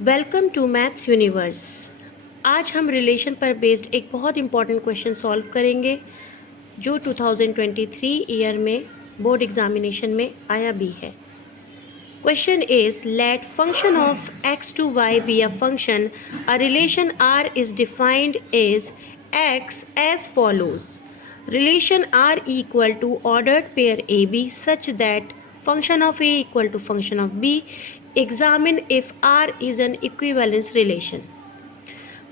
Welcome to maths universe. आज हम relation पर बेस्ड एक बहुत इंपॉर्टेंट क्वेश्चन सॉल्व करेंगे जो 2023 ईयर में बोर्ड एग्जामिनेशन में आया भी है। Question is let function of x to y be a function a relation r is defined is x as follows. Relation r equal to ordered pair AB such that function of A equal to function of B. Examine if R is an equivalence relation.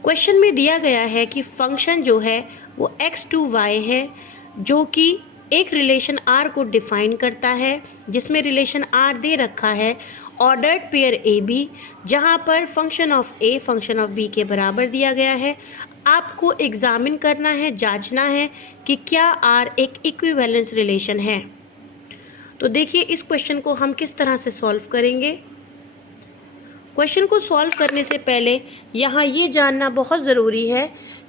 Question में दिया गया है कि function जो है वो x to y है जो कि एक रिलेशन R को डिफाइन करता है जिसमें रिलेशन R दे रखा है ऑर्डर्ड पेयर ए बी, जहाँ पर function of A function of B के बराबर दिया गया है। आपको एग्जामिन करना है, जांचना है कि क्या R एक इक्विवेलेंस रिलेशन है। तो देखिए इस क्वेश्चन को हम किस तरह से सॉल्व करेंगे। क्वेश्चन को सॉल्व करने से पहले यहाँ ये जानना बहुत ज़रूरी है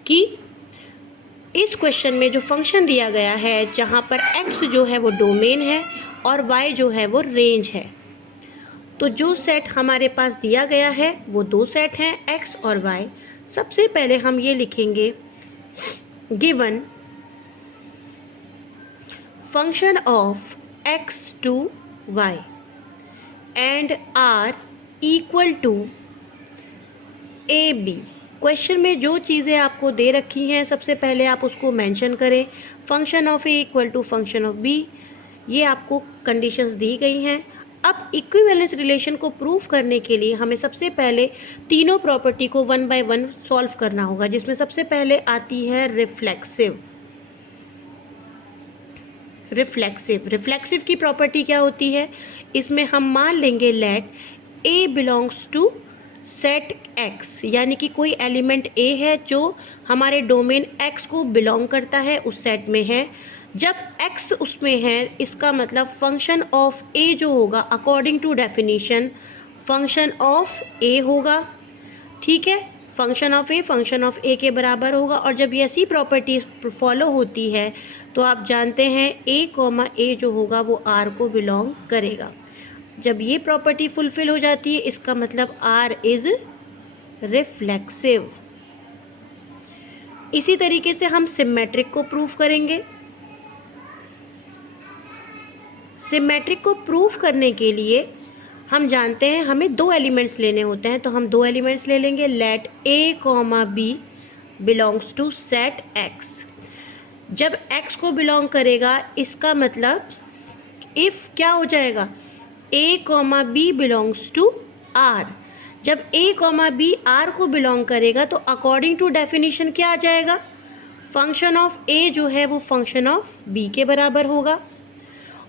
कि इस क्वेश्चन में जो फंक्शन दिया गया है जहाँ पर x जो है वो डोमेन है और y जो है वो रेंज है। तो जो सेट हमारे पास दिया गया है वो दो सेट हैं x और y। सबसे पहले हम ये लिखेंगे given function of x to y and r equal to A B. Question में जो चीज़ें आपको दे रखी हैं सबसे पहले आप उसको मेंशन करें। Function of A equal to function of B, ये आपको कंडीशंस दी गई हैं। अब इक्विवेलेंस रिलेशन को प्रूव करने के लिए हमें सबसे पहले तीनों प्रॉपर्टी को वन बाय वन सॉल्व करना होगा, जिसमें सबसे पहले आती है रिफ्लेक्सिव। रिफ्लेक्सिव की प्रॉपर्टी क्या होती है, इसमें हम मान लेंगे let A belongs to set X, यानी कि कोई एलिमेंट ए है जो हमारे डोमेन एक्स को बिलोंग करता है, उस सेट में है। जब एक्स उसमें है इसका मतलब फंक्शन ऑफ ए जो होगा according to definition function of A होगा। ठीक है, function of A function of A के बराबर होगा। और जब ऐसी प्रॉपर्टी फॉलो होती है तो आप जानते हैं ए कॉमा ए जो होगा वो आर को बिलोंग करेगा। जब ये प्रॉपर्टी फुलफिल हो जाती है इसका मतलब R इज रिफ्लेक्सिव। इसी तरीके से हम सिमेट्रिक को प्रूफ करेंगे। सिमेट्रिक को प्रूफ करने के लिए हम जानते हैं हमें दो एलिमेंट्स लेने होते हैं, तो हम दो एलिमेंट्स ले लेंगे। Let A comma B belongs to set X. जब एक्स को बिलोंग करेगा इसका मतलब इफ़ क्या हो जाएगा, A comma B belongs to R. जब ए कॉमा बी आर को बिलोंग करेगा तो अकॉर्डिंग टू डेफिनेशन क्या आ जाएगा, फंक्शन ऑफ ए जो है वो फंक्शन ऑफ बी के बराबर होगा।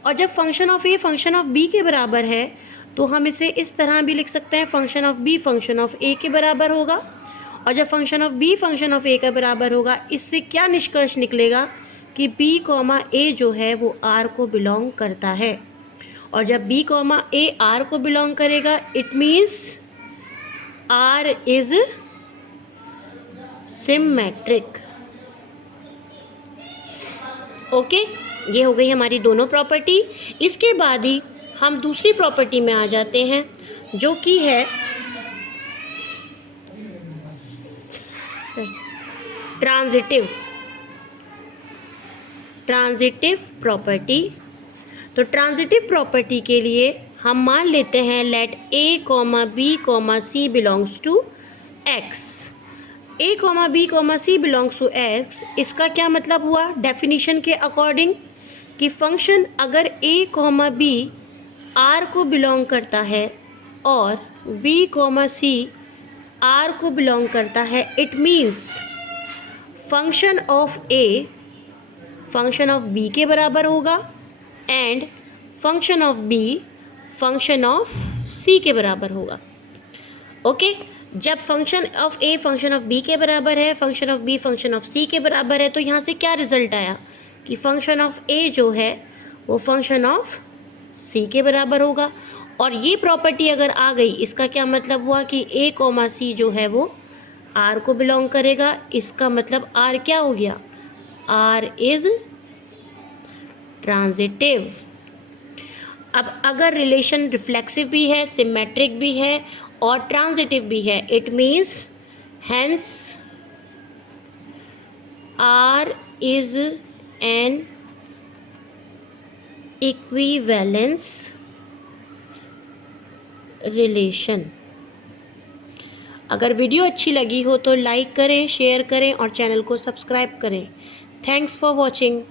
और जब function of A function of B के बराबर है तो हम इसे इस तरह भी लिख सकते हैं, function of B function of A के बराबर होगा। और जब function of B function of A के बराबर होगा इससे क्या निष्कर्ष निकलेगा कि बी कॉमा ए जो है वो आर को बिलोंग करता है। और जब b कॉमा ए आर को बिलोंग करेगा it means R is symmetric. Okay, ये हो गई हमारी दोनों प्रॉपर्टी। इसके बाद ही हम दूसरी प्रॉपर्टी में आ जाते हैं जो कि है ट्रांजिटिव प्रॉपर्टी। तो ट्रांजिटिव प्रॉपर्टी के लिए हम मान लेते हैं let A comma B comma C belongs to X. A comma B comma C belongs to X, इसका क्या मतलब हुआ डेफिनीशन के अकॉर्डिंग कि फंक्शन अगर ए कॉमा बी आर को बिलोंग करता है और बी कॉमा सी आर को बिलोंग करता है, it means function of A function of B के बराबर होगा and function of B function of C के बराबर होगा। ओके, जब function of A function of B के बराबर है, function of B function of C के बराबर है, तो यहाँ से क्या रिजल्ट आया कि फंक्शन ऑफ ए जो है वो फंक्शन ऑफ सी के बराबर होगा। और ये प्रॉपर्टी अगर आ गई इसका क्या मतलब हुआ कि ए कॉमा सी जो है वो आर को बिलोंग करेगा। इसका मतलब आर क्या हो गया, आर इज ट्रांजिटिव। अब अगर रिलेशन रिफ्लेक्सिव भी है, सिमेट्रिक भी है और ट्रांजिटिव भी है। It means hence R is an equivalence relation. अगर वीडियो अच्छी लगी हो तो लाइक करें, शेयर करें और चैनल को सब्सक्राइब करें। Thanks for watching.